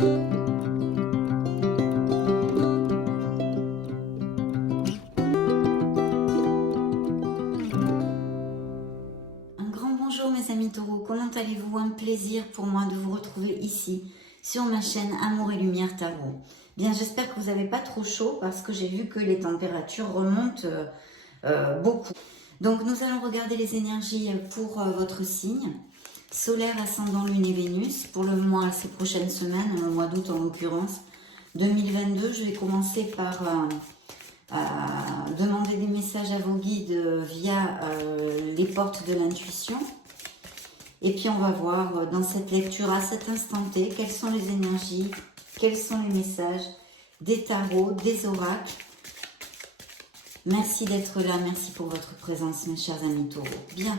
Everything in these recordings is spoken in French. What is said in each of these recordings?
Bonjour mes amis taureaux, comment allez-vous? Un plaisir pour moi de vous retrouver ici sur ma chaîne Amour et Lumière Tarot. Bien, j'espère que vous n'avez pas trop chaud parce que j'ai vu que les températures remontent beaucoup. Donc nous allons regarder les énergies pour votre signe, solaire, ascendant, lune et Vénus, pour le mois, ces prochaines semaines, le mois d'août en l'occurrence, 2022. Je vais commencer par demander des messages à vos guides via les portes de l'intuition. Et puis on va voir dans cette lecture, à cet instant T, quelles sont les énergies, quels sont les messages des tarots, des oracles. Merci d'être là, merci pour votre présence mes chers amis taureaux. Bien,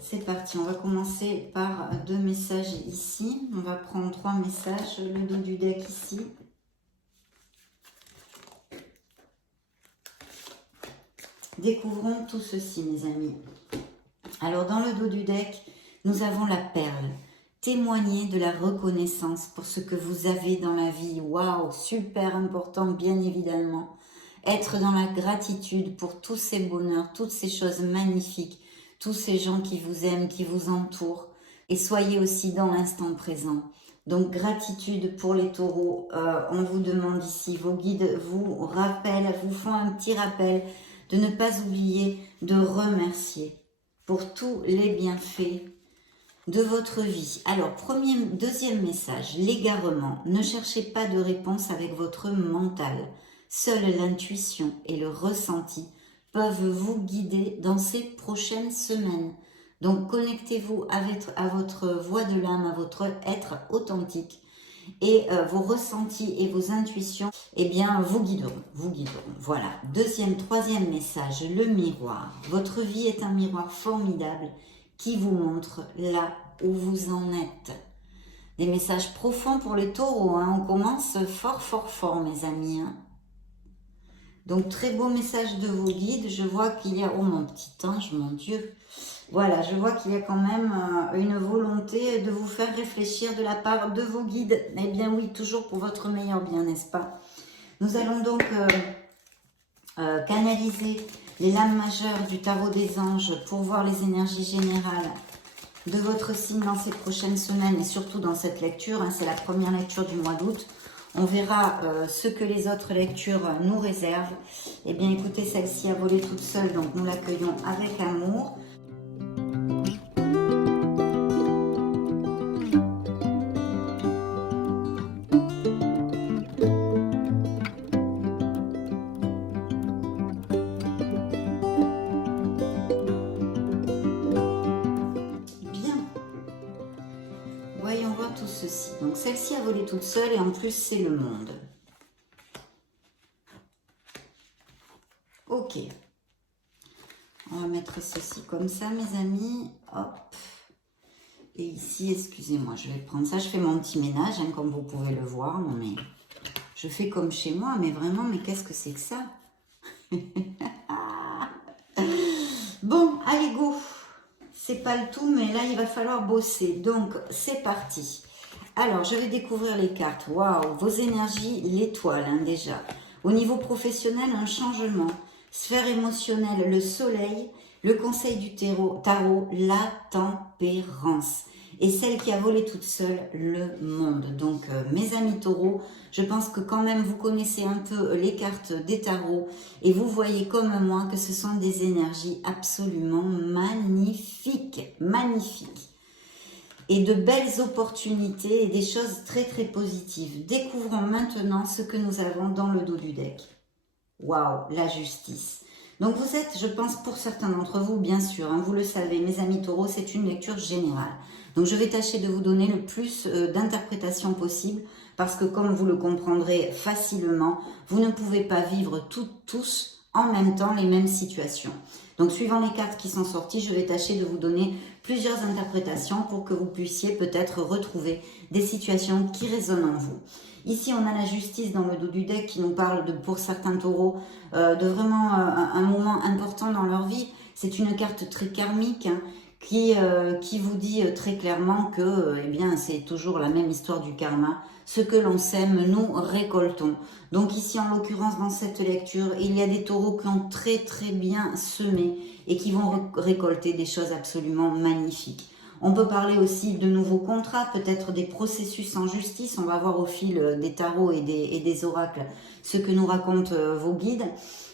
c'est parti, on va commencer par 2 messages ici. On va prendre 3 messages, le dos du deck ici. Découvrons tout ceci mes amis. Alors, dans le dos du deck, nous avons la perle. Témoignez de la reconnaissance pour ce que vous avez dans la vie. Waouh, super important, bien évidemment. Être dans la gratitude pour tous ces bonheurs, toutes ces choses magnifiques, tous ces gens qui vous aiment, qui vous entourent. Et soyez aussi dans l'instant présent. Donc, gratitude pour les taureaux. On vous demande ici, vos guides vous rappellent, vous font un petit rappel de ne pas oublier de remercier pour tous les bienfaits de votre vie. Alors, deuxième message, l'égarement. Ne cherchez pas de réponse avec votre mental. Seule l'intuition et le ressenti peuvent vous guider dans ces prochaines semaines. Donc, connectez-vous à votre voix de l'âme, à votre être authentique. Et vos ressentis et vos intuitions, eh bien, vous guideront, vous guideront. Voilà. Troisième message, le miroir. Votre vie est un miroir formidable qui vous montre là où vous en êtes. Des messages profonds pour les taureaux, hein. On commence fort, fort, fort, mes amis, hein. Donc, très beau message de vos guides. Je vois qu'il y a... Oh, mon petit ange, mon Dieu. Voilà, je vois qu'il y a quand même une volonté de vous faire réfléchir de la part de vos guides. Eh bien oui, toujours pour votre meilleur bien, n'est-ce pas? Nous allons donc canaliser les lames majeures du tarot des anges pour voir les énergies générales de votre signe dans ces prochaines semaines et surtout dans cette lecture, hein, c'est la première lecture du mois d'août. On verra ce que les autres lectures nous réservent. Eh bien écoutez, celle-ci a volé toute seule, donc nous l'accueillons avec amour. Voyons voir tout ceci. Donc celle-ci a volé toute seule et en plus c'est le monde. Ok. On va mettre ceci comme ça mes amis. Hop. Et ici, excusez-moi, je vais prendre ça. Je fais mon petit ménage, hein, comme vous pouvez le voir. Non mais, je fais comme chez moi, mais vraiment, mais qu'est-ce que c'est que ça? Bon, allez go. C'est pas le tout, mais là, il va falloir bosser. Donc, c'est parti. Alors, je vais découvrir les cartes. Waouh, vos énergies, l'étoile, hein, déjà. Au niveau professionnel, un changement. Sphère émotionnelle, le soleil. Le conseil du tarot, la tempérance. Et celle qui a volé toute seule, le monde. Donc, mes amis taureaux, je pense que quand même, vous connaissez un peu les cartes des tarots. Et vous voyez comme moi que ce sont des énergies absolument magnifiques. Magnifiques. Et de belles opportunités et des choses très très positives. Découvrons maintenant ce que nous avons dans le dos du deck. Waouh, la justice. Donc vous êtes, je pense, pour certains d'entre vous, bien sûr, hein, vous le savez, mes amis taureaux, c'est une lecture générale. Donc je vais tâcher de vous donner le plus d'interprétations possible, parce que comme vous le comprendrez facilement, vous ne pouvez pas vivre tous en même temps les mêmes situations. Donc suivant les cartes qui sont sorties, je vais tâcher de vous donner plusieurs interprétations pour que vous puissiez peut-être retrouver des situations qui résonnent en vous. Ici, on a la justice dans le dos du deck qui nous parle, pour certains taureaux, de vraiment un moment important dans leur vie. C'est une carte très karmique, hein, qui vous dit très clairement que eh bien, c'est toujours la même histoire du karma. Ce que l'on sème, nous récoltons. Donc ici, en l'occurrence, dans cette lecture, il y a des taureaux qui ont très très bien semé et qui vont récolter des choses absolument magnifiques. On peut parler aussi de nouveaux contrats, peut-être des processus en justice. On va voir au fil des tarots et des oracles ce que nous racontent vos guides.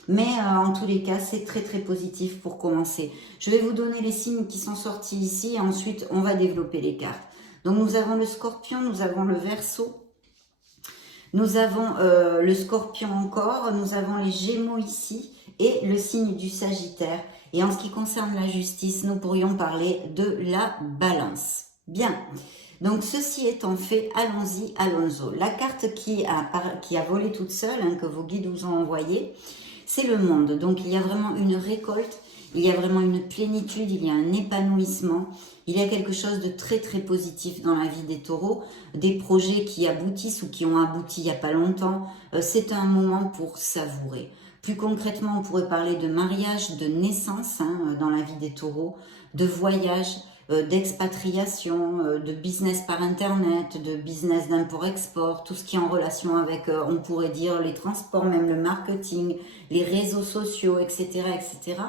Mais en tous les cas, c'est très très positif pour commencer. Je vais vous donner les signes qui sont sortis ici et ensuite on va développer les cartes. Donc nous avons le Scorpion, nous avons le Verseau, nous avons le Scorpion encore, nous avons les Gémeaux ici et le signe du Sagittaire. Et en ce qui concerne la justice, nous pourrions parler de la Balance. Bien, donc ceci étant fait, allons-y, allons-y. La carte qui a volé toute seule, hein, que vos guides vous ont envoyée, c'est le monde. Donc il y a vraiment une récolte, il y a vraiment une plénitude, il y a un épanouissement, il y a quelque chose de très très positif dans la vie des taureaux, des projets qui aboutissent ou qui ont abouti il n'y a pas longtemps. C'est un moment pour savourer. Plus concrètement, on pourrait parler de mariage, de naissance hein, dans la vie des taureaux, de voyage, d'expatriation, de business par internet, de business d'import-export, tout ce qui est en relation avec, on pourrait dire, les transports, même le marketing, les réseaux sociaux, etc. etc.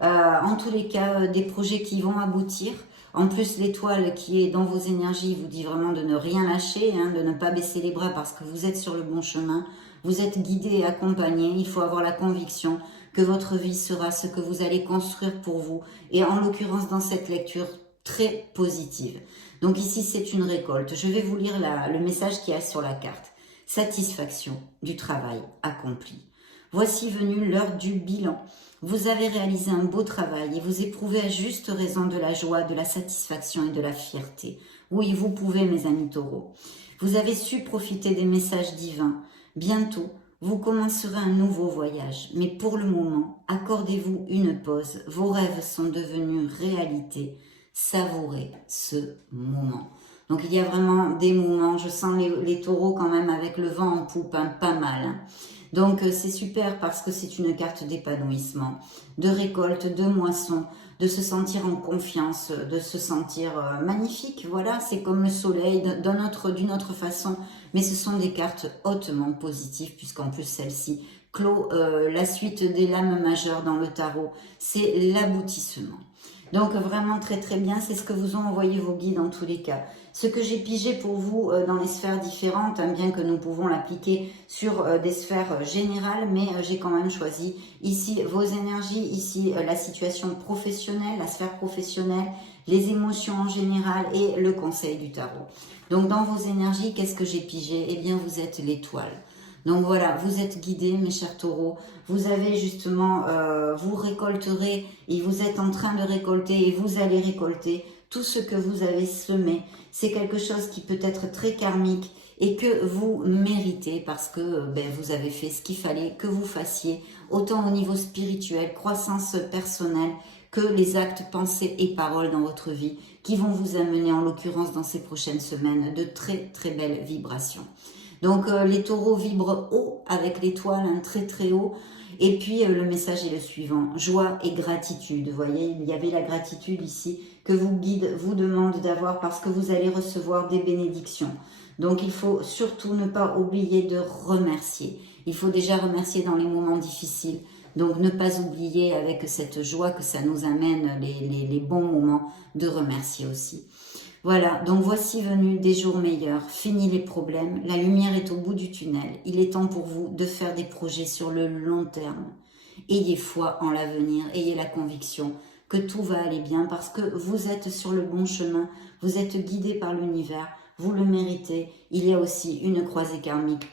En tous les cas, des projets qui vont aboutir. En plus, l'étoile qui est dans vos énergies vous dit vraiment de ne rien lâcher, hein, de ne pas baisser les bras parce que vous êtes sur le bon chemin. Vous êtes guidé et accompagné. Il faut avoir la conviction que votre vie sera ce que vous allez construire pour vous. Et en l'occurrence, dans cette lecture, très positive. Donc ici, c'est une récolte. Je vais vous lire le message qu'il y a sur la carte. Satisfaction du travail accompli. Voici venue l'heure du bilan. Vous avez réalisé un beau travail et vous éprouvez à juste raison de la joie, de la satisfaction et de la fierté. Oui, vous pouvez, mes amis taureaux. Vous avez su profiter des messages divins. Bientôt, vous commencerez un nouveau voyage. Mais pour le moment, accordez-vous une pause. Vos rêves sont devenus réalité. Savourez ce moment. Donc il y a vraiment des moments, je sens les taureaux quand même avec le vent en poupe, hein, pas mal. Hein. Donc c'est super parce que c'est une carte d'épanouissement, de récolte, de moisson, de se sentir en confiance, de se sentir magnifique. Voilà, c'est comme le soleil d'une autre façon, mais ce sont des cartes hautement positives puisqu'en plus celle-ci clôt la suite des lames majeures dans le tarot, c'est l'aboutissement. Donc vraiment très très bien, c'est ce que vous ont envoyé vos guides en tous les cas. Ce que j'ai pigé pour vous dans les sphères différentes, hein, bien que nous pouvons l'appliquer sur des sphères générales, mais j'ai quand même choisi ici vos énergies, ici la situation professionnelle, la sphère professionnelle, les émotions en général et le conseil du tarot. Donc dans vos énergies, qu'est-ce que j'ai pigé? Eh bien vous êtes l'étoile. Donc voilà, vous êtes guidés, mes chers taureaux. Vous avez justement, vous récolterez et vous êtes en train de récolter et vous allez récolter tout ce que vous avez semé. C'est quelque chose qui peut être très karmique et que vous méritez parce que vous avez fait ce qu'il fallait que vous fassiez, autant au niveau spirituel, croissance personnelle, que les actes, pensées et paroles dans votre vie qui vont vous amener, en l'occurrence dans ces prochaines semaines, de très très belles vibrations. Donc les taureaux vibrent haut avec l'étoile, hein, très très haut. Et puis le message est le suivant, joie et gratitude. Vous voyez, il y avait la gratitude ici que vos guides vous demandent d'avoir parce que vous allez recevoir des bénédictions. Donc il faut surtout ne pas oublier de remercier. Il faut déjà remercier dans les moments difficiles. Donc ne pas oublier avec cette joie que ça nous amène les bons moments de remercier aussi. Voilà, donc voici venus des jours meilleurs, fini les problèmes, la lumière est au bout du tunnel. Il est temps pour vous de faire des projets sur le long terme. Ayez foi en l'avenir, ayez la conviction que tout va aller bien parce que vous êtes sur le bon chemin, vous êtes guidé par l'univers, vous le méritez. Il y a aussi une croisée karmique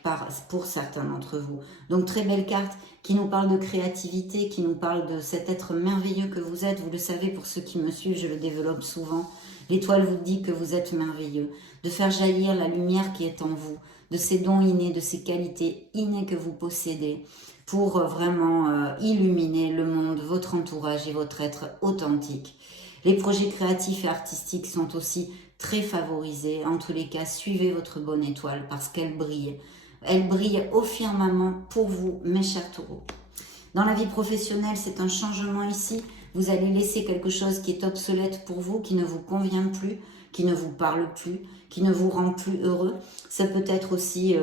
pour certains d'entre vous. Donc très belle carte qui nous parle de créativité, qui nous parle de cet être merveilleux que vous êtes. Vous le savez, pour ceux qui me suivent, je le développe souvent. L'étoile vous dit que vous êtes merveilleux, de faire jaillir la lumière qui est en vous, de ces dons innés, de ces qualités innées que vous possédez pour vraiment illuminer le monde, votre entourage et votre être authentique. Les projets créatifs et artistiques sont aussi très favorisés. En tous les cas, suivez votre bonne étoile parce qu'elle brille. Elle brille au firmament pour vous, mes chers taureaux. Dans la vie professionnelle, c'est un changement ici. vous allez laisser quelque chose qui est obsolète pour vous, qui ne vous convient plus, qui ne vous parle plus, qui ne vous rend plus heureux. Ça peut être aussi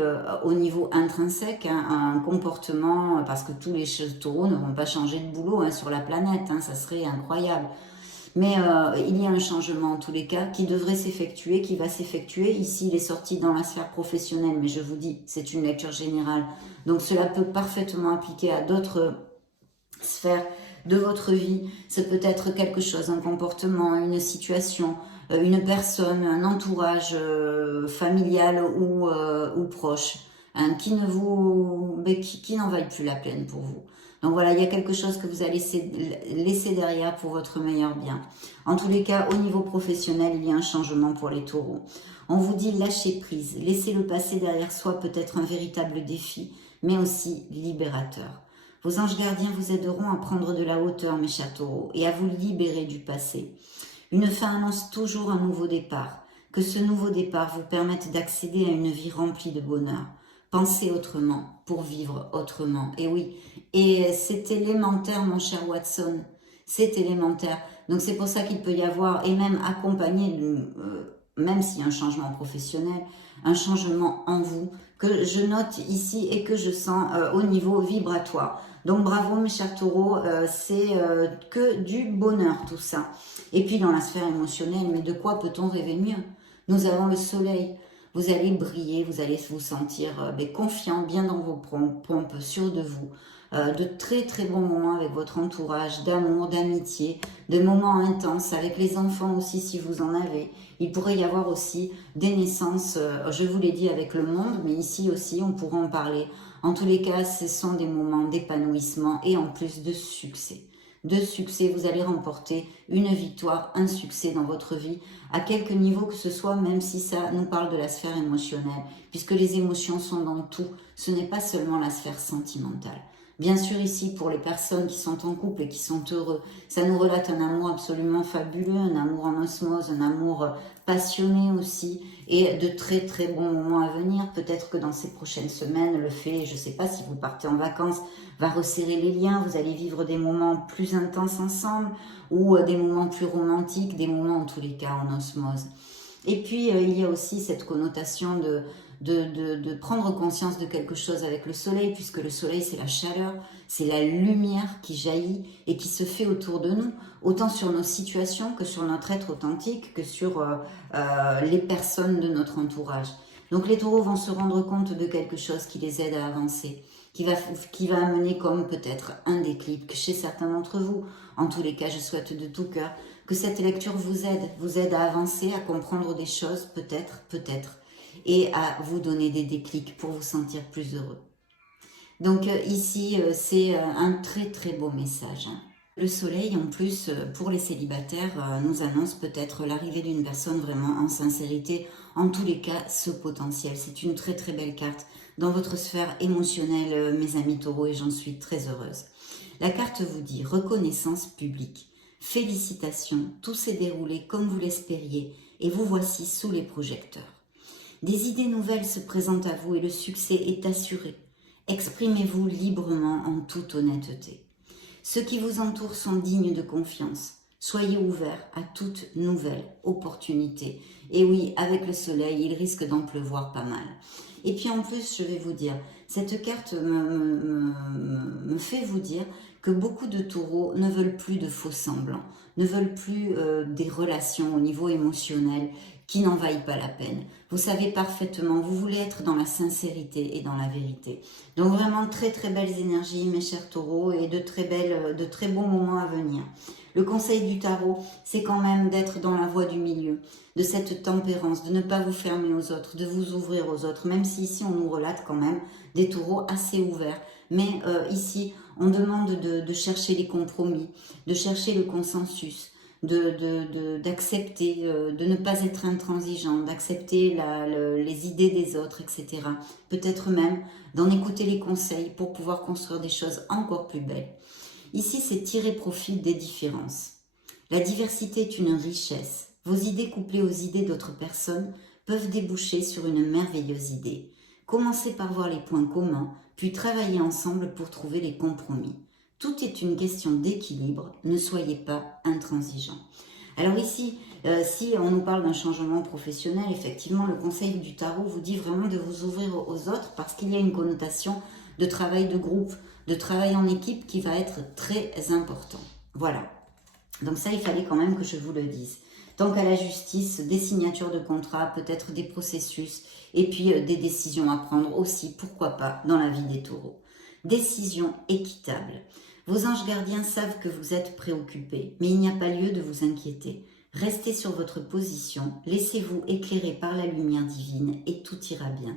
au niveau intrinsèque, hein, un comportement, parce que tous les taureaux ne vont pas changer de boulot hein, sur la planète, hein, ça serait incroyable. Mais il y a un changement en tous les cas qui devrait s'effectuer, qui va s'effectuer. Ici, il est sorti dans la sphère professionnelle, mais je vous dis, c'est une lecture générale. Donc cela peut parfaitement appliquer à d'autres sphères de votre vie. Ça peut être quelque chose, un comportement, une situation, une personne, un entourage familial ou proche, hein, qui n'en vaille plus la peine pour vous. Donc voilà, il y a quelque chose que vous allez laisser derrière pour votre meilleur bien. En tous les cas, au niveau professionnel, il y a un changement pour les taureaux. On vous dit lâcher prise, laisser le passé derrière soi peut être un véritable défi, mais aussi libérateur. Vos anges gardiens vous aideront à prendre de la hauteur, mes chers taureaux, et à vous libérer du passé. Une fin annonce toujours un nouveau départ. Que ce nouveau départ vous permette d'accéder à une vie remplie de bonheur. Pensez autrement pour vivre autrement. Et oui, et c'est élémentaire, mon cher Watson. C'est élémentaire. Donc c'est pour ça qu'il peut y avoir, et même accompagné, même s'il y a un changement professionnel, un changement en vous, que je note ici et que je sens au niveau vibratoire. Donc bravo mes chers taureaux, c'est que du bonheur tout ça. Et puis dans la sphère émotionnelle, mais de quoi peut-on rêver mieux? Nous avons le soleil. Vous allez briller, vous allez vous sentir confiant, bien dans vos pompes, sûr de vous. De très très bons moments avec votre entourage, d'amour, d'amitié, de moments intenses avec les enfants aussi si vous en avez. Il pourrait y avoir aussi des naissances, je vous l'ai dit avec le monde, mais ici aussi on pourra en parler. En tous les cas, ce sont des moments d'épanouissement et en plus de succès. De succès, vous allez remporter une victoire, un succès dans votre vie, à quelque niveau que ce soit, même si ça nous parle de la sphère émotionnelle, puisque les émotions sont dans tout, ce n'est pas seulement la sphère sentimentale. Bien sûr, ici, pour les personnes qui sont en couple et qui sont heureux, ça nous relate un amour absolument fabuleux, un amour en osmose, un amour passionné aussi, et de très très bons moments à venir. Peut-être que dans ces prochaines semaines, le fait, je ne sais pas si vous partez en vacances, va resserrer les liens, vous allez vivre des moments plus intenses ensemble, ou des moments plus romantiques, des moments en tous les cas en osmose. Et puis, il y a aussi cette connotation de prendre conscience de quelque chose avec le soleil, puisque le soleil, c'est la chaleur, c'est la lumière qui jaillit et qui se fait autour de nous, autant sur nos situations que sur notre être authentique, que sur les personnes de notre entourage. Donc, les taureaux vont se rendre compte de quelque chose qui les aide à avancer, qui va amener comme peut-être un déclic chez certains d'entre vous. En tous les cas, je souhaite de tout cœur que cette lecture vous aide à avancer, à comprendre des choses, peut-être, et à vous donner des déclics pour vous sentir plus heureux. Donc ici, c'est un très très beau message. Le soleil, en plus, pour les célibataires, nous annonce peut-être l'arrivée d'une personne vraiment en sincérité. En tous les cas, ce potentiel, c'est une très très belle carte dans votre sphère émotionnelle, mes amis taureaux, et j'en suis très heureuse. La carte vous dit reconnaissance publique. Félicitations, tout s'est déroulé comme vous l'espériez et vous voici sous les projecteurs. Des idées nouvelles se présentent à vous et le succès est assuré. Exprimez-vous librement en toute honnêteté. Ceux qui vous entourent sont dignes de confiance. Soyez ouverts à toute nouvelle opportunité. Et oui, avec le soleil, il risque d'en pleuvoir pas mal. Et puis en plus, je vais vous dire, cette carte me fait vous dire que beaucoup de taureaux ne veulent plus de faux semblants, ne veulent plus des relations au niveau émotionnel qui n'en vaillent pas la peine. Vous savez parfaitement, vous voulez être dans la sincérité et dans la vérité. Donc vraiment très très belles énergies mes chers taureaux et de très bons moments à venir. Le conseil du tarot, c'est quand même d'être dans la voie du milieu, de cette tempérance, de ne pas vous fermer aux autres, de vous ouvrir aux autres, même si ici on nous relate quand même des taureaux assez ouverts. Mais ici, on demande de chercher les compromis, de chercher le consensus, d'accepter, de ne pas être intransigeant, d'accepter les idées des autres, etc. Peut-être même d'en écouter les conseils pour pouvoir construire des choses encore plus belles. Ici, c'est tirer profit des différences. La diversité est une richesse. Vos idées couplées aux idées d'autres personnes peuvent déboucher sur une merveilleuse idée. Commencez par voir les points communs, puis travailler ensemble pour trouver les compromis. Tout est une question d'équilibre. Ne soyez pas intransigeant. Alors ici, si on nous parle d'un changement professionnel, effectivement, le conseil du tarot vous dit vraiment de vous ouvrir aux autres parce qu'il y a une connotation de travail de groupe, de travail en équipe qui va être très important. Voilà. Donc ça, il fallait quand même que je vous le dise. Donc à la justice, des signatures de contrats, peut-être des processus, et puis des décisions à prendre aussi, pourquoi pas, dans la vie des taureaux. Décision équitable. Vos anges gardiens savent que vous êtes préoccupés, mais il n'y a pas lieu de vous inquiéter. Restez sur votre position, laissez-vous éclairer par la lumière divine et tout ira bien.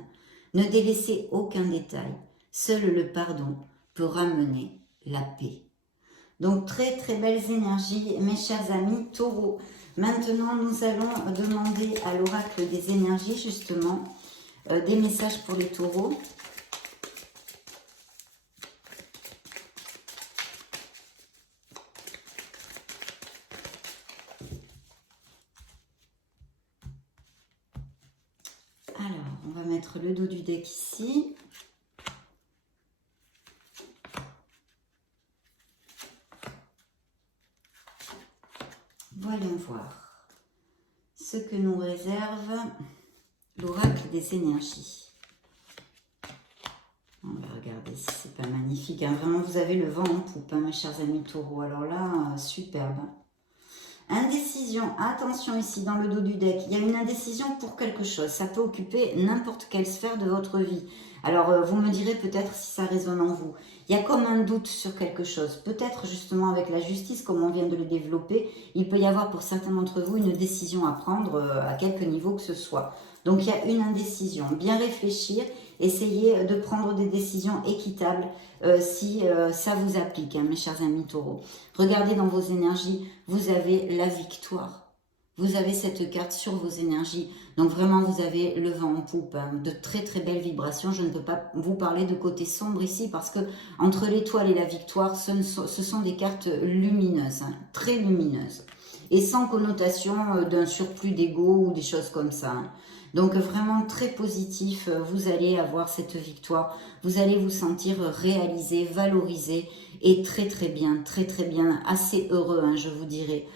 Ne délaissez aucun détail. Seul le pardon peut ramener la paix. Donc très très belles énergies mes chers amis taureaux. Maintenant nous allons demander à l'oracle des énergies justement des messages pour les taureaux. Alors on va mettre le dos du deck ici. Voyons voir ce que nous réserve l'oracle des énergies. On va regarder si c'est pas magnifique. Hein. Vraiment, vous avez le vent en poupe, hein, mes chers amis taureaux. Alors là, superbe. Indécision. Attention ici, dans le dos du deck. Il y a une indécision pour quelque chose. Ça peut occuper n'importe quelle sphère de votre vie. Alors, vous me direz peut-être si ça résonne en vous. Il y a comme un doute sur quelque chose. Peut-être justement avec la justice, comme on vient de le développer, il peut y avoir pour certains d'entre vous une décision à prendre à quelque niveau que ce soit. Donc, il y a une indécision. Bien réfléchir. Essayez de prendre des décisions équitables si ça vous applique, hein, mes chers amis taureaux. Regardez dans vos énergies, vous avez la victoire. Vous avez cette carte sur vos énergies. Donc vraiment, vous avez le vent en poupe, hein, de très très belles vibrations. Je ne peux pas vous parler de côté sombre ici parce que entre l'étoile et la victoire, ce sont des cartes lumineuses, hein, très lumineuses. Et sans connotation d'un surplus d'ego ou des choses comme ça. Hein. Donc vraiment très positif, vous allez avoir cette victoire, vous allez vous sentir réalisé, valorisé et très très bien, assez heureux, hein, je vous dirais.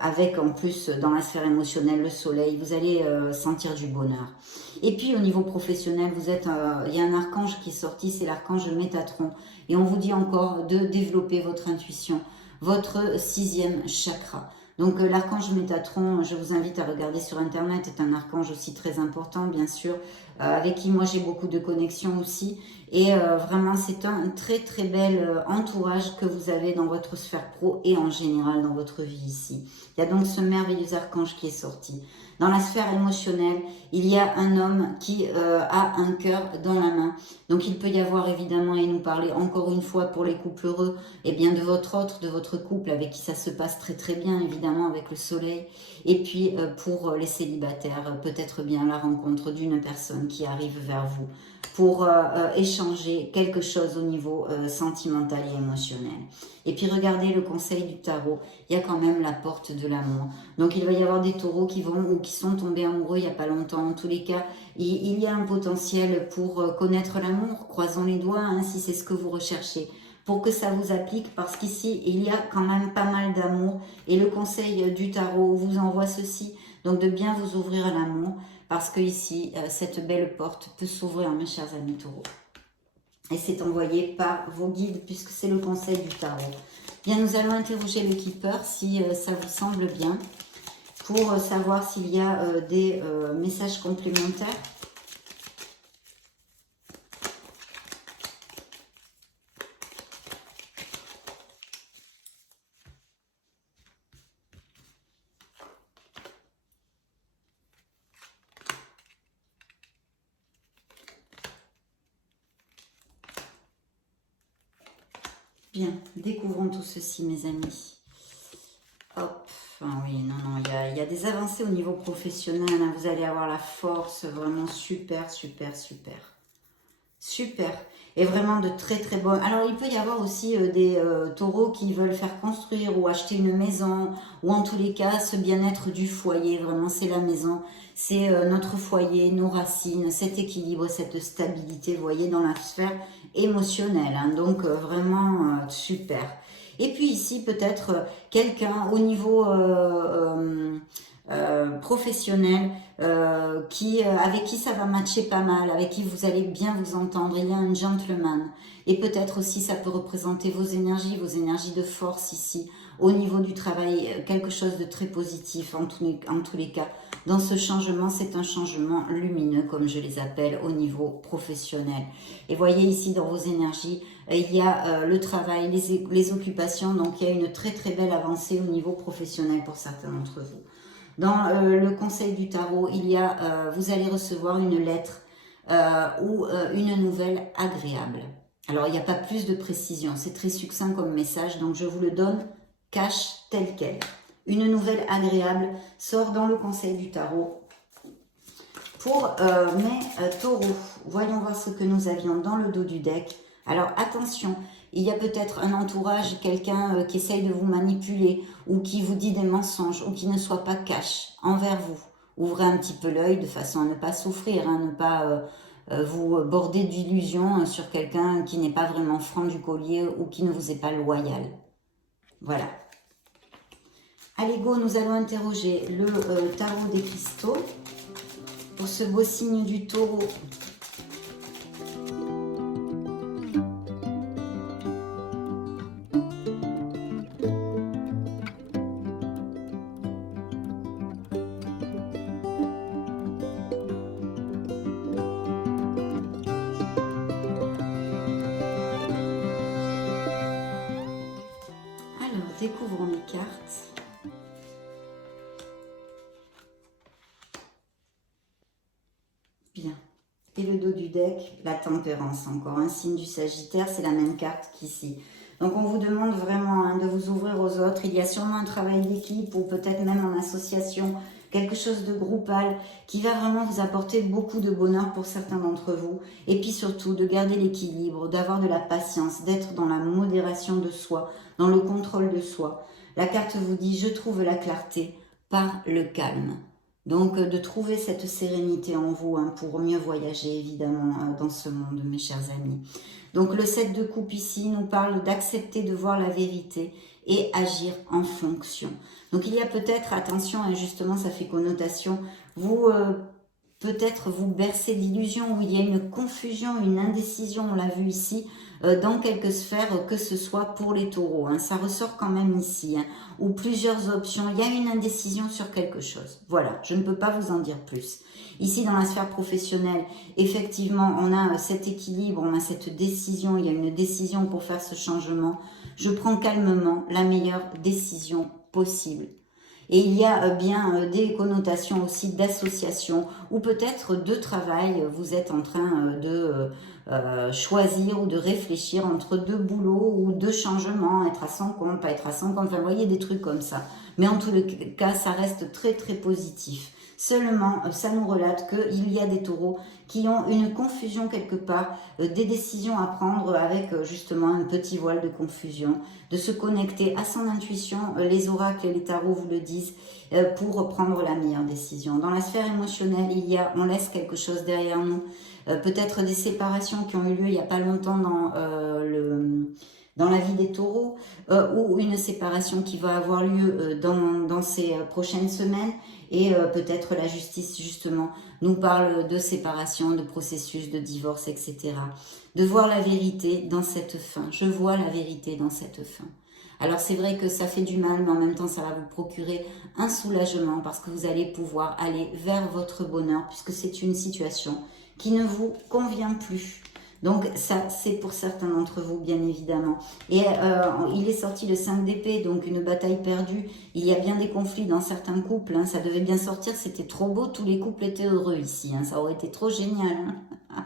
Avec en plus dans la sphère émotionnelle le soleil, vous allez sentir du bonheur. Et puis au niveau professionnel, il y a un archange qui est sorti, c'est l'archange Métatron. Et on vous dit encore de développer votre intuition, votre 6e chakra. Donc l'archange Métatron, je vous invite à regarder sur internet, est un archange aussi très important bien sûr, avec qui moi j'ai beaucoup de connexions aussi. Et vraiment c'est un très très bel entourage que vous avez dans votre sphère pro et en général dans votre vie ici. Il y a donc ce merveilleux archange qui est sorti. Dans la sphère émotionnelle, il y a un homme qui a un cœur dans la main. Donc il peut y avoir évidemment, et nous parler encore une fois pour les couples heureux, et bien de votre couple avec qui ça se passe très très bien, évidemment avec le soleil. Et puis pour les célibataires, peut-être bien la rencontre d'une personne qui arrive vers vous pour échanger quelque chose au niveau sentimental et émotionnel. Et puis regardez le conseil du tarot, il y a quand même la porte de l'amour. Donc il va y avoir des taureaux qui vont ou qui sont tombés amoureux il n'y a pas longtemps. En tous les cas, il y a un potentiel pour connaître l'amour. Croisons les doigts hein, si c'est ce que vous recherchez. Pour que ça vous applique, parce qu'ici, il y a quand même pas mal d'amour. Et le conseil du tarot vous envoie ceci. Donc de bien vous ouvrir à l'amour. Parce que ici, cette belle porte peut s'ouvrir, mes chers amis taureaux. Et c'est envoyé par vos guides, puisque c'est le conseil du tarot. Bien, nous allons interroger le keeper, si ça vous semble bien, pour savoir s'il y a des messages complémentaires. Bien, découvrons tout ceci, mes amis. Hop, ah oui, non, il y a des avancées au niveau professionnel. Hein. Vous allez avoir la force, vraiment super. Super. Et vraiment de très très bon. Alors il peut y avoir aussi des taureaux qui veulent faire construire ou acheter une maison, ou en tous les cas ce bien-être du foyer, vraiment c'est la maison, c'est notre foyer, nos racines, cet équilibre, cette stabilité, vous voyez, dans la sphère émotionnelle, hein. Donc vraiment super. Et puis ici peut-être quelqu'un au niveau professionnel avec qui ça va matcher pas mal, avec qui vous allez bien vous entendre. Il y a un gentleman. Et peut-être aussi ça peut représenter vos énergies de force ici, au niveau du travail, quelque chose de très positif en tous les cas. Dans ce changement, c'est un changement lumineux, comme je les appelle, au niveau professionnel. Et voyez ici dans vos énergies, il y a le travail, les occupations, donc il y a une très très belle avancée au niveau professionnel pour certains d'entre vous. Dans le conseil du tarot, il y a, vous allez recevoir une lettre ou une nouvelle agréable. Alors, il n'y a pas plus de précision, c'est très succinct comme message, donc je vous le donne cash tel quel. Une nouvelle agréable sort dans le conseil du tarot pour mes taureaux. Voyons voir ce que nous avions dans le dos du deck. Alors, attention, il y a peut-être un entourage, quelqu'un qui essaye de vous manipuler ou qui vous dit des mensonges ou qui ne soit pas cash envers vous. Ouvrez un petit peu l'œil de façon à ne pas souffrir, hein, ne pas vous border d'illusions sur quelqu'un qui n'est pas vraiment franc du collier ou qui ne vous est pas loyal. Voilà. Allez, go, nous allons interroger le tarot des cristaux pour ce beau signe du taureau. Découvrons les cartes. Bien. Et le dos du deck, la tempérance encore. Un signe du Sagittaire, c'est la même carte qu'ici. Donc on vous demande vraiment hein, de vous ouvrir aux autres. Il y a sûrement un travail d'équipe ou peut-être même en association, quelque chose de groupal qui va vraiment vous apporter beaucoup de bonheur pour certains d'entre vous. Et puis surtout de garder l'équilibre, d'avoir de la patience, d'être dans la modération de soi, dans le contrôle de soi. La carte vous dit « Je trouve la clarté par le calme ». Donc, de trouver cette sérénité en vous hein, pour mieux voyager, évidemment, dans ce monde, mes chers amis. Donc, le 7 de coupe ici nous parle d'accepter de voir la vérité et agir en fonction. Donc, il y a peut-être, attention, et justement, ça fait connotation, vous... peut-être vous bercer d'illusions où il y a une confusion, une indécision, on l'a vu ici, dans quelques sphères, que ce soit pour les taureaux. Hein, ça ressort quand même ici, hein, ou plusieurs options. Il y a une indécision sur quelque chose. Voilà, je ne peux pas vous en dire plus. Ici, dans la sphère professionnelle, effectivement, on a cet équilibre, on a cette décision, il y a une décision pour faire ce changement. Je prends calmement la meilleure décision possible. Et il y a bien des connotations aussi d'association ou peut-être de travail. Vous êtes en train de choisir ou de réfléchir entre deux boulots ou deux changements, être à son compte, pas être à son compte. Enfin, vous voyez des trucs comme ça. Mais en tout cas, ça reste très très positif. Seulement, ça nous relate qu'il y a des taureaux qui ont une confusion quelque part, des décisions à prendre avec justement un petit voile de confusion, de se connecter à son intuition, les oracles et les tarots vous le disent, pour prendre la meilleure décision. Dans la sphère émotionnelle, on laisse quelque chose derrière nous, peut-être des séparations qui ont eu lieu il n'y a pas longtemps dans la vie des taureaux, ou une séparation qui va avoir lieu dans ces prochaines semaines, et peut-être la justice justement nous parle de séparation, de processus, de divorce, etc. De voir la vérité dans cette fin. Je vois la vérité dans cette fin. Alors c'est vrai que ça fait du mal, mais en même temps ça va vous procurer un soulagement parce que vous allez pouvoir aller vers votre bonheur puisque c'est une situation qui ne vous convient plus. Donc ça, c'est pour certains d'entre vous, bien évidemment. Et il est sorti le 5 d'épée, donc une bataille perdue. Il y a bien des conflits dans certains couples. Hein, ça devait bien sortir, c'était trop beau. Tous les couples étaient heureux ici. Hein, ça aurait été trop génial. Hein.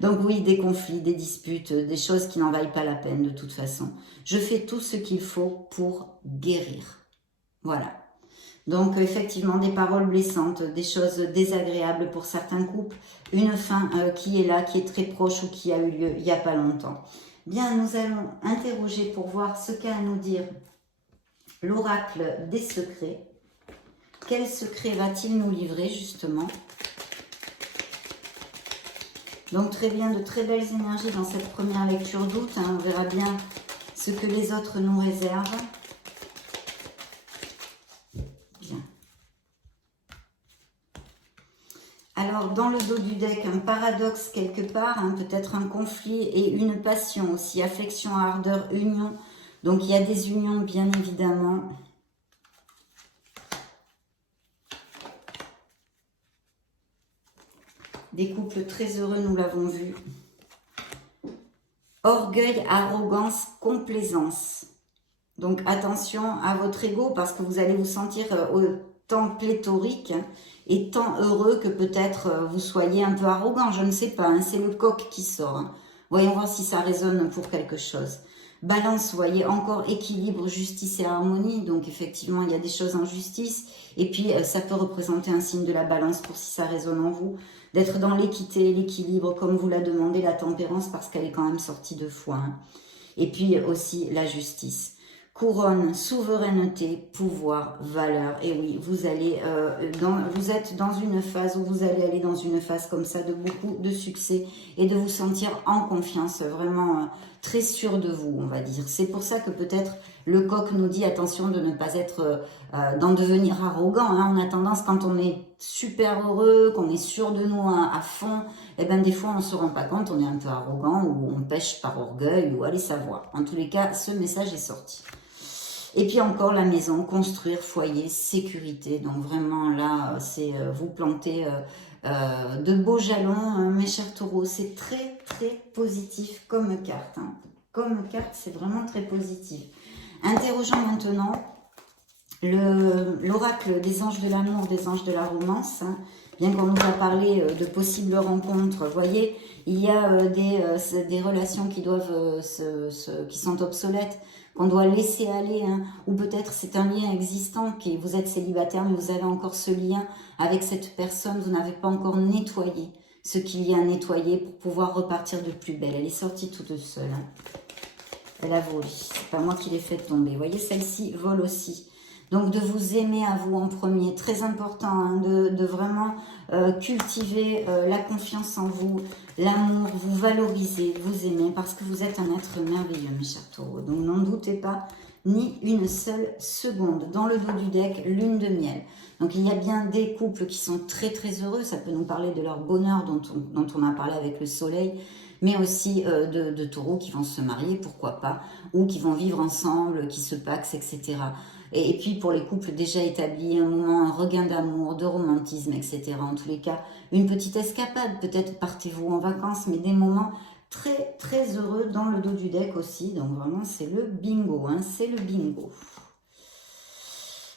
Donc oui, des conflits, des disputes, des choses qui n'en valent pas la peine de toute façon. Je fais tout ce qu'il faut pour guérir. Voilà. Donc effectivement, des paroles blessantes, des choses désagréables pour certains couples, une fin qui est là, qui est très proche ou qui a eu lieu il n'y a pas longtemps. Bien, nous allons interroger pour voir ce qu'a à nous dire l'oracle des secrets. Quel secret va-t-il nous livrer justement? Donc très bien, de très belles énergies dans cette première lecture d'août. On verra bien ce que les autres nous réservent. Bien. Alors dans le dos du deck, un paradoxe quelque part, peut-être un conflit et une passion aussi, affection, ardeur, union. Donc il y a des unions bien évidemment. Des couples très heureux, nous l'avons vu. Orgueil, arrogance, complaisance. Donc attention à votre ego parce que vous allez vous sentir autant pléthorique et tant heureux que peut-être vous soyez un peu arrogant. Je ne sais pas, c'est le coq qui sort. Voyons voir si ça résonne pour quelque chose. Balance, vous voyez, encore équilibre, justice et harmonie. Donc effectivement, il y a des choses en justice. Et puis, ça peut représenter un signe de la balance pour si ça résonne en vous. D'être dans l'équité, l'équilibre, comme vous l'a demandé, la tempérance, parce qu'elle est quand même sortie 2 fois. Et puis aussi la justice. Couronne, souveraineté, pouvoir, valeur. Et oui, vous allez vous êtes dans une phase où vous allez aller dans une phase comme ça de beaucoup de succès et de vous sentir en confiance, vraiment très sûr de vous, on va dire. C'est pour ça que peut-être le coq nous dit attention de ne pas être, d'en devenir arrogant. On a tendance, quand on est super heureux, qu'on est sûr de nous à fond, et bien des fois on ne se rend pas compte, on est un peu arrogant ou on pêche par orgueil ou allez savoir. En tous les cas, ce message est sorti. Et puis encore la maison, construire, foyer, sécurité. Donc vraiment là, c'est vous planter de beaux jalons, mes chers taureaux. C'est très très positif comme carte. Comme carte, c'est vraiment très positif. Interrogeons maintenant l'oracle des anges de l'amour, des anges de la romance. Bien qu'on nous a parlé de possibles rencontres, vous voyez, il y a des relations qui doivent qui sont obsolètes, qu'on doit laisser aller, ou peut-être c'est un lien existant, qui vous êtes célibataire, mais vous avez encore ce lien avec cette personne, vous n'avez pas encore nettoyé ce qu'il y a à nettoyer pour pouvoir repartir de plus belle. Elle est sortie toute seule. Elle a volé, c'est pas moi qui l'ai fait tomber. Vous voyez, celle-ci vole aussi. Donc de vous aimer à vous en premier, très important, de vraiment cultiver la confiance en vous, l'amour, vous valoriser, vous aimer, parce que vous êtes un être merveilleux, mes chers taureaux. Donc n'en doutez pas, ni une seule seconde. Dans le dos du deck, lune de miel. Donc il y a bien des couples qui sont très très heureux, ça peut nous parler de leur bonheur dont on a parlé avec le soleil, mais aussi de taureaux qui vont se marier, pourquoi pas, ou qui vont vivre ensemble, qui se paxent, etc. Et puis pour les couples déjà établis, un moment, un regain d'amour, de romantisme, etc. En tous les cas, une petite escapade, peut-être partez-vous en vacances, mais des moments très très heureux dans le dos du deck aussi. Donc vraiment c'est le bingo, c'est le bingo.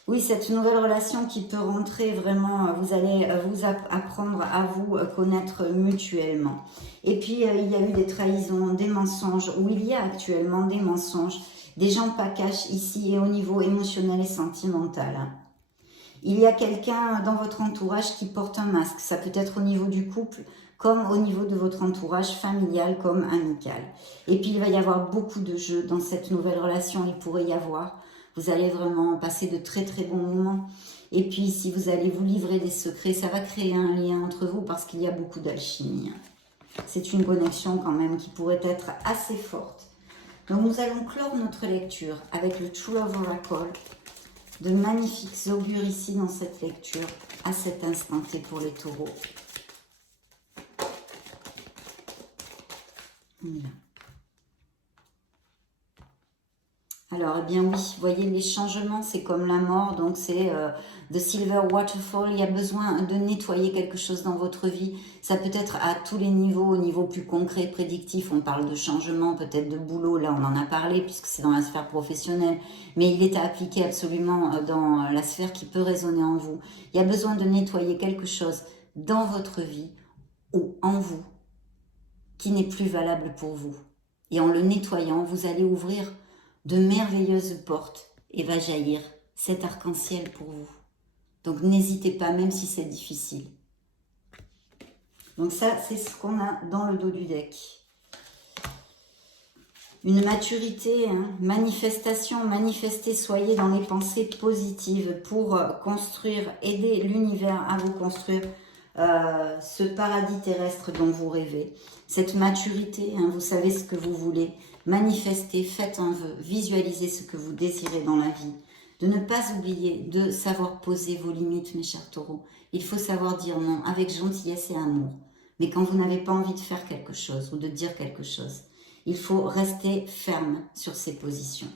Oui, cette nouvelle relation qui peut rentrer vraiment, vous allez vous apprendre à vous connaître mutuellement. Et puis, il y a eu des trahisons, des mensonges, ou il y a actuellement des mensonges, des gens pas cash ici et au niveau émotionnel et sentimental. Il y a quelqu'un dans votre entourage qui porte un masque. Ça peut être au niveau du couple, comme au niveau de votre entourage familial, comme amical. Et puis, il va y avoir beaucoup de jeux dans cette nouvelle relation. Il pourrait y avoir... Vous allez vraiment passer de très très bons moments. Et puis, si vous allez vous livrer des secrets, ça va créer un lien entre vous parce qu'il y a beaucoup d'alchimie. C'est une connexion quand même qui pourrait être assez forte. Donc, nous allons clore notre lecture avec le True Love Oracle. De magnifiques augures ici dans cette lecture, à cet instant T pour les taureaux. Voilà. Alors, eh bien oui, vous voyez, les changements, c'est comme la mort, donc c'est de Silver Waterfall, il y a besoin de nettoyer quelque chose dans votre vie. Ça peut être à tous les niveaux, au niveau plus concret, prédictif, on parle de changement, peut-être de boulot, là on en a parlé puisque c'est dans la sphère professionnelle, mais il est à appliquer absolument dans la sphère qui peut résonner en vous. Il y a besoin de nettoyer quelque chose dans votre vie ou en vous qui n'est plus valable pour vous. Et en le nettoyant, vous allez ouvrir de merveilleuses portes et va jaillir cet arc-en-ciel pour vous. Donc n'hésitez pas, même si c'est difficile. Donc ça, c'est ce qu'on a dans le dos du deck. Une maturité, hein, manifestation, manifestez, soyez dans les pensées positives pour construire, aider l'univers à vous construire ce paradis terrestre dont vous rêvez. Cette maturité, hein, vous savez ce que vous voulez, manifestez, faites un vœu, visualisez ce que vous désirez dans la vie. De ne pas oublier de savoir poser vos limites, mes chers taureaux. Il faut savoir dire non avec gentillesse et amour. Mais quand vous n'avez pas envie de faire quelque chose ou de dire quelque chose, il faut rester ferme sur ses positions.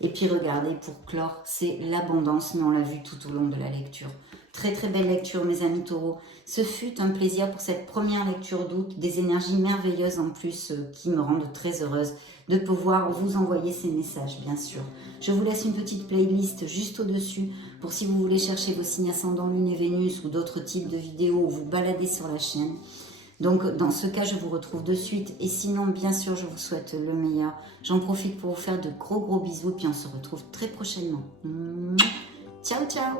Et puis regardez, pour clore, c'est l'abondance, mais on l'a vu tout au long de la lecture. Très très belle lecture, mes amis taureaux. Ce fut un plaisir pour cette première lecture d'août, des énergies merveilleuses en plus qui me rendent très heureuse de pouvoir vous envoyer ces messages, bien sûr. Je vous laisse une petite playlist juste au-dessus pour si vous voulez chercher vos signes ascendants, Lune et Vénus ou d'autres types de vidéos où vous baladez sur la chaîne. Donc, dans ce cas, je vous retrouve de suite. Et sinon, bien sûr, je vous souhaite le meilleur. J'en profite pour vous faire de gros bisous. Puis on se retrouve très prochainement. Ciao, ciao!